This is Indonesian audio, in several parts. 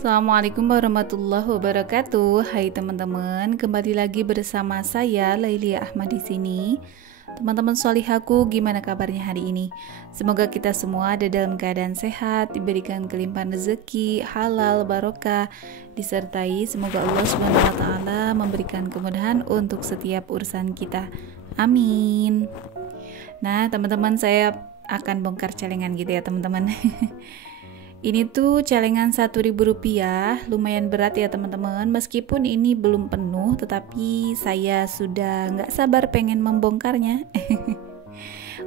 Assalamualaikum warahmatullahi wabarakatuh. Hai teman-teman, kembali lagi bersama saya Lailia Ahmad di sini. Teman-teman sholihaku, gimana kabarnya hari ini? Semoga kita semua ada dalam keadaan sehat, diberikan kelimpahan rezeki, halal, barokah, disertai semoga Allah SWT memberikan kemudahan untuk setiap urusan kita. Amin. Nah, teman-teman, saya akan bongkar celengan gitu ya, teman-teman. Ini tuh celengan Rp1.000, lumayan berat ya teman-teman. Meskipun ini belum penuh, tetapi saya sudah nggak sabar pengen membongkarnya.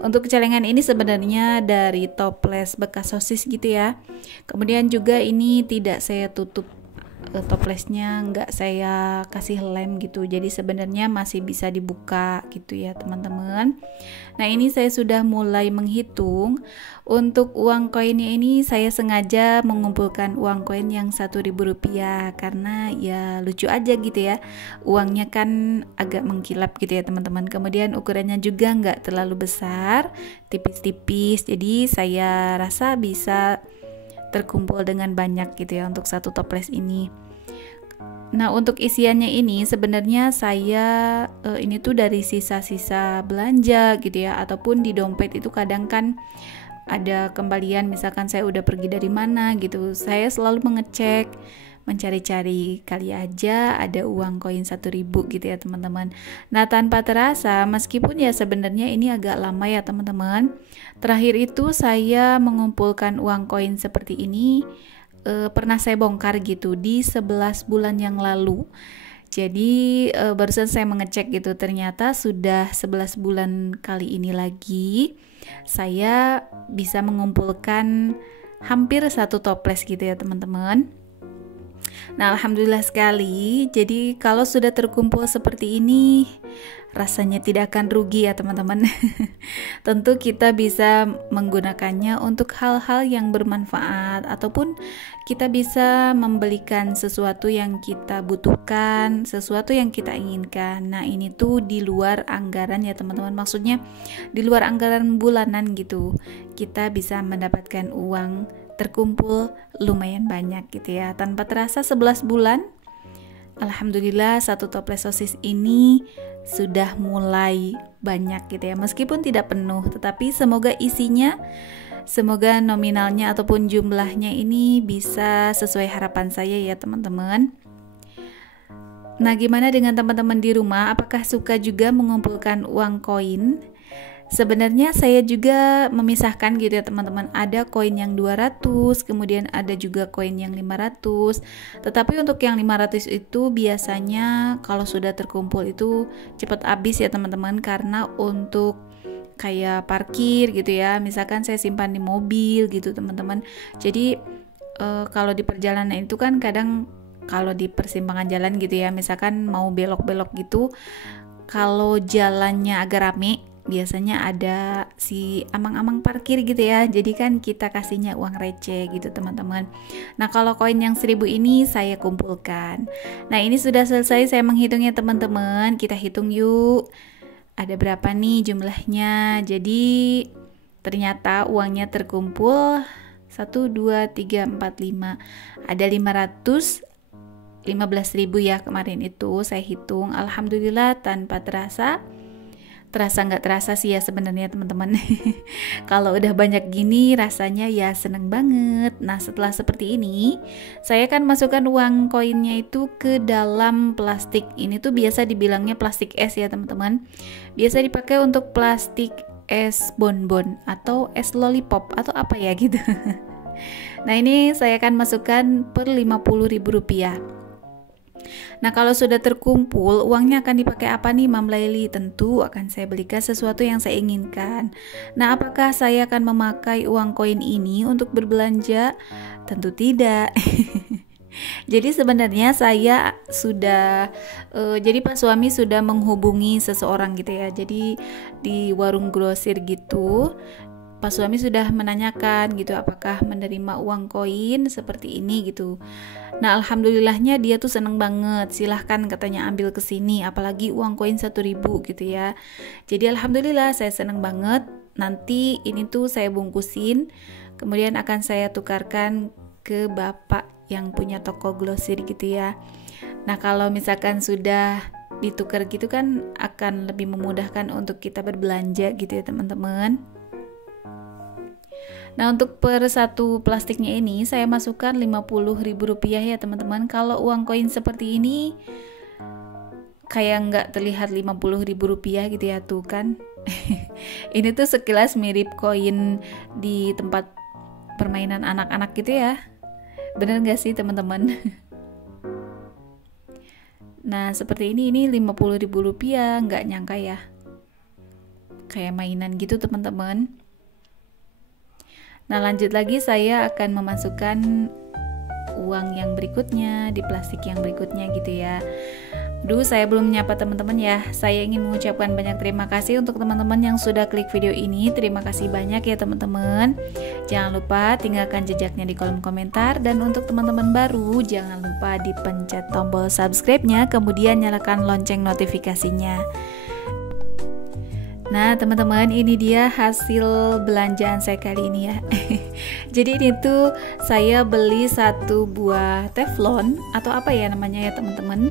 Untuk celengan ini sebenarnya dari toples bekas sosis gitu ya. Kemudian juga ini tidak saya tutup toplesnya, nggak saya kasih lem gitu. Jadi sebenarnya masih bisa dibuka gitu ya teman-teman. Nah, ini saya sudah mulai menghitung. Untuk uang koinnya ini saya sengaja mengumpulkan uang koin yang Rp1.000 karena ya lucu aja gitu ya. Uangnya kan agak mengkilap gitu ya teman-teman. Kemudian ukurannya juga nggak terlalu besar, tipis-tipis. Jadi saya rasa bisa terkumpul dengan banyak gitu ya untuk satu toples ini. Nah, untuk isiannya ini sebenarnya saya ini tuh dari sisa-sisa belanja gitu ya, ataupun di dompet itu kadang kan ada kembalian, misalkan saya udah pergi dari mana gitu. Saya selalu mengecek, mencari-cari, kali aja ada uang koin Rp1.000 gitu ya teman-teman. Nah, tanpa terasa, meskipun ya sebenarnya ini agak lama ya teman-teman, terakhir itu saya mengumpulkan uang koin seperti ini pernah saya bongkar gitu di 11 bulan yang lalu. Jadi barusan saya mengecek gitu, ternyata sudah 11 bulan kali ini lagi saya bisa mengumpulkan hampir satu toples gitu ya teman-teman. Nah, alhamdulillah sekali. Jadi kalau sudah terkumpul seperti ini, rasanya tidak akan rugi ya teman-teman. Tentu kita bisa menggunakannya untuk hal-hal yang bermanfaat, ataupun kita bisa membelikan sesuatu yang kita butuhkan, sesuatu yang kita inginkan. Nah, ini tuh di luar anggaran ya teman-teman. Maksudnya di luar anggaran bulanan gitu. Kita bisa mendapatkan uang terkumpul lumayan banyak gitu ya. Tanpa terasa 11 bulan, alhamdulillah satu toples sosis ini sudah mulai banyak gitu ya. Meskipun tidak penuh, tetapi semoga isinya, semoga nominalnya ataupun jumlahnya ini bisa sesuai harapan saya ya teman-teman. Nah, gimana dengan teman-teman di rumah? Apakah suka juga mengumpulkan uang koin? Sebenarnya saya juga memisahkan gitu ya teman-teman. Ada koin yang 200, kemudian ada juga koin yang 500. Tetapi untuk yang 500 itu biasanya kalau sudah terkumpul itu cepat habis ya teman-teman, karena untuk kayak parkir gitu ya. Misalkan saya simpan di mobil gitu teman-teman. Jadi kalau di perjalanan itu kan kadang kalau di persimpangan jalan gitu ya, misalkan mau belok-belok gitu, kalau jalannya agak rame, biasanya ada si amang-amang parkir gitu ya. Jadi kan kita kasihnya uang receh gitu teman-teman. Nah, kalau koin yang 1.000 ini saya kumpulkan. Nah, ini sudah selesai saya menghitungnya teman-teman. Kita hitung yuk. Ada berapa nih jumlahnya? Jadi ternyata uangnya terkumpul 1, 2, 3, 4, 5. Ada 515.000 ya kemarin itu saya hitung. Alhamdulillah tanpa terasa nggak terasa sih ya sebenarnya teman-teman. Kalau udah banyak gini rasanya ya seneng banget. Nah, setelah seperti ini saya akan masukkan uang koinnya itu ke dalam plastik. Ini tuh biasa dibilangnya plastik es ya teman-teman. Biasa dipakai untuk plastik es bonbon atau es lollipop atau apa ya gitu. Nah, ini saya akan masukkan per Rp50.000. Nah, kalau sudah terkumpul, uangnya akan dipakai apa nih Mam Laili? Tentu akan saya belikan sesuatu yang saya inginkan. Nah, apakah saya akan memakai uang koin ini untuk berbelanja? Tentu tidak. Jadi sebenarnya saya sudah jadi Pak suami sudah menghubungi seseorang gitu ya. Jadi di warung grosir gitu, Pak suami sudah menanyakan gitu apakah menerima uang koin seperti ini gitu. Nah, alhamdulillahnya dia tuh seneng banget. Silahkan katanya ambil ke sini, apalagi uang koin 1.000 gitu ya. Jadi alhamdulillah saya seneng banget. Nanti ini tuh saya bungkusin, kemudian akan saya tukarkan ke bapak yang punya toko glosir gitu ya. Nah kalau misalkan sudah ditukar gitu kan akan lebih memudahkan untuk kita berbelanja gitu ya teman-teman. Nah untuk per satu plastiknya ini saya masukkan Rp50.000 ya teman-teman. Kalau uang koin seperti ini kayak nggak terlihat Rp50.000 gitu ya tuh kan. Ini tuh sekilas mirip koin di tempat permainan anak-anak gitu ya. Bener nggak sih teman-teman? Nah seperti ini Rp50.000, nggak nyangka ya. Kayak mainan gitu teman-teman. Nah lanjut lagi saya akan memasukkan uang yang berikutnya di plastik yang berikutnya gitu ya. Saya belum menyapa teman-teman ya. Saya ingin mengucapkan banyak terima kasih untuk teman-teman yang sudah klik video ini. Terima kasih banyak ya teman-teman. Jangan lupa tinggalkan jejaknya di kolom komentar. Dan untuk teman-teman baru, jangan lupa dipencet tombol subscribe-nya, kemudian nyalakan lonceng notifikasinya. Nah teman-teman, ini dia hasil belanjaan saya kali ini ya. Jadi ini tuh saya beli satu buah teflon atau apa ya namanya ya teman-teman.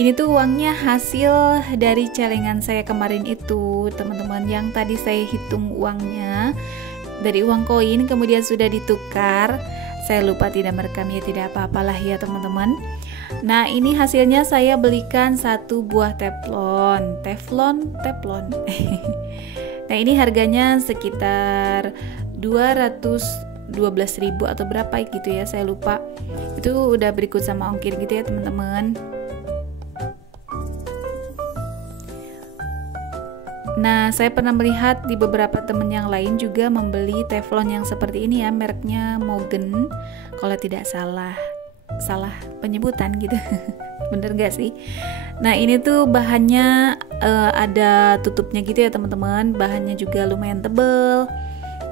Ini tuh uangnya hasil dari celengan saya kemarin itu teman-teman, yang tadi saya hitung uangnya dari uang koin kemudian sudah ditukar. Saya lupa tidak merekamnya, tidak apa-apalah ya teman-teman. Nah ini hasilnya saya belikan satu buah teflon. Nah ini harganya sekitar 212.000 atau berapa gitu ya, saya lupa. Itu udah berikut sama ongkir gitu ya teman-teman. Nah saya pernah melihat di beberapa temen yang lain juga membeli teflon yang seperti ini ya, mereknya Mogen kalau tidak salah penyebutan gitu. Bener gak sih? Nah ini tuh bahannya ada tutupnya gitu ya teman-teman. Bahannya juga lumayan tebel.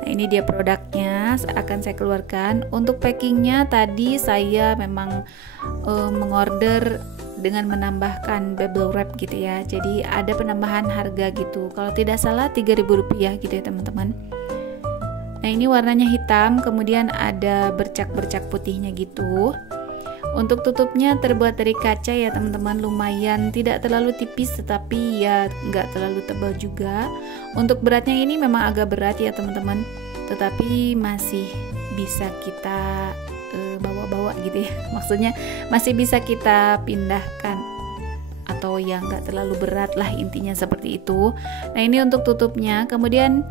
Nah ini dia produknya, akan saya keluarkan. Untuk packingnya tadi saya memang mengorder dengan menambahkan bubble wrap gitu ya. Jadi ada penambahan harga gitu. Kalau tidak salah Rp3.000 gitu ya teman-teman. Nah ini warnanya hitam, kemudian ada bercak-bercak putihnya gitu. Untuk tutupnya terbuat dari kaca ya teman-teman, lumayan tidak terlalu tipis tetapi ya nggak terlalu tebal juga. Untuk beratnya ini memang agak berat ya teman-teman, tetapi masih bisa kita bawa-bawa gitu ya. Maksudnya masih bisa kita pindahkan atau yang nggak terlalu berat lah, intinya seperti itu. Nah ini untuk tutupnya, kemudian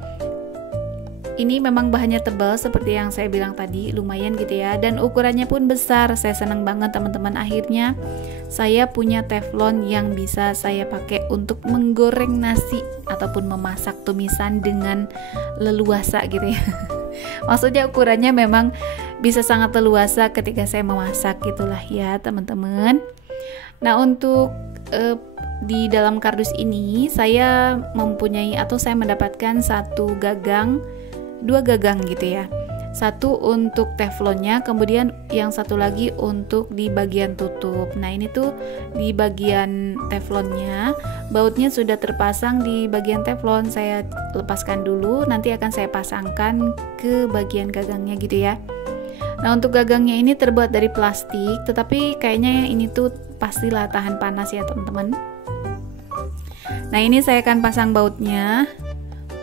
ini memang bahannya tebal seperti yang saya bilang tadi, lumayan gitu ya, dan ukurannya pun besar. Saya senang banget teman-teman, akhirnya saya punya teflon yang bisa saya pakai untuk menggoreng nasi ataupun memasak tumisan dengan leluasa gitu ya. Maksudnya ukurannya memang bisa sangat leluasa ketika saya memasak gitulah ya teman-teman. Nah untuk di dalam kardus ini saya mempunyai atau saya mendapatkan dua gagang gitu ya. Satu untuk teflonnya, kemudian yang satu lagi untuk di bagian tutup. Nah ini tuh di bagian teflonnya, bautnya sudah terpasang di bagian teflon. Saya lepaskan dulu, nanti akan saya pasangkan ke bagian gagangnya gitu ya. Nah untuk gagangnya ini terbuat dari plastik, tetapi kayaknya ini tuh pastilah tahan panas ya teman-teman. Nah ini saya akan pasang bautnya.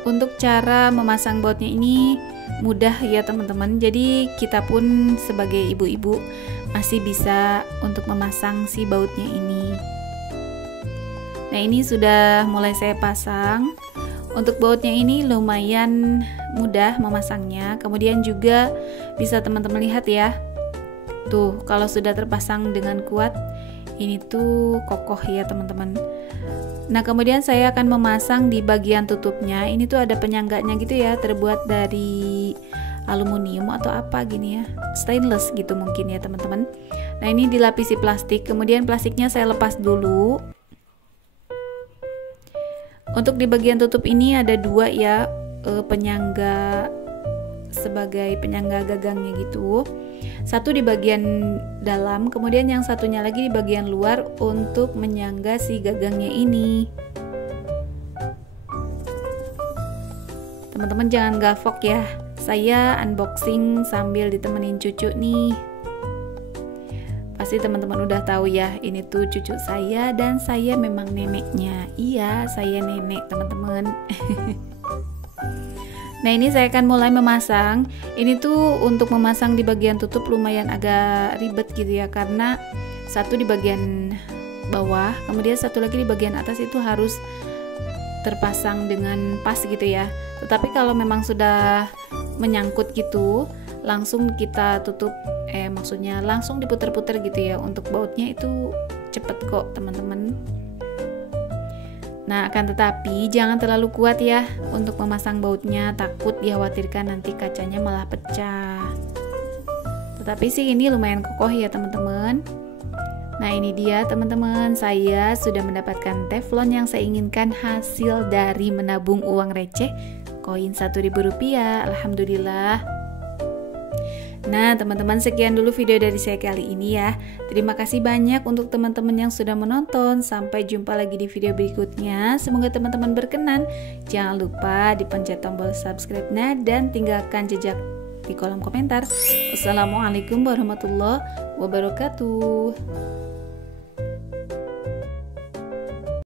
Untuk cara memasang bautnya ini mudah ya teman-teman. Jadi kita pun sebagai ibu-ibu masih bisa untuk memasang si bautnya ini. Nah ini sudah mulai saya pasang. Untuk bautnya ini lumayan mudah memasangnya. Kemudian juga bisa teman-teman lihat ya. Tuh kalau sudah terpasang dengan kuat, ini tuh kokoh ya teman-teman. Nah kemudian saya akan memasang di bagian tutupnya. Ini tuh ada penyangganya gitu ya, terbuat dari aluminium atau apa gini ya, stainless gitu mungkin ya teman-teman. Nah ini dilapisi plastik, kemudian plastiknya saya lepas dulu. Untuk di bagian tutup ini ada dua ya, penyangga sebagai penyangga gagangnya gitu. Satu di bagian dalam, kemudian yang satunya lagi di bagian luar untuk menyangga si gagangnya ini. Teman-teman jangan gafok ya, saya unboxing sambil ditemenin cucu nih. Pasti teman-teman udah tahu ya, ini tuh cucu saya dan saya memang neneknya. Iya, saya nenek teman-teman. Nah, ini saya akan mulai memasang. Ini tuh untuk memasang di bagian tutup lumayan agak ribet gitu ya, karena satu di bagian bawah, kemudian satu lagi di bagian atas itu harus terpasang dengan pas gitu ya. Tetapi kalau memang sudah menyangkut gitu, langsung kita tutup, maksudnya langsung diputer-puter gitu ya. Untuk bautnya itu cepet kok teman-teman. Nah, akan tetapi jangan terlalu kuat ya untuk memasang bautnya, takut dikhawatirkan nanti kacanya malah pecah. Tetapi sih ini lumayan kokoh ya teman-teman. Nah, ini dia teman-teman, saya sudah mendapatkan teflon yang saya inginkan, hasil dari menabung uang receh koin Rp1.000. Alhamdulillah. Nah teman-teman, sekian dulu video dari saya kali ini ya. Terima kasih banyak untuk teman-teman yang sudah menonton. Sampai jumpa lagi di video berikutnya. Semoga teman-teman berkenan. Jangan lupa dipencet tombol subscribe-nya dan tinggalkan jejak di kolom komentar. Wassalamualaikum warahmatullahi wabarakatuh.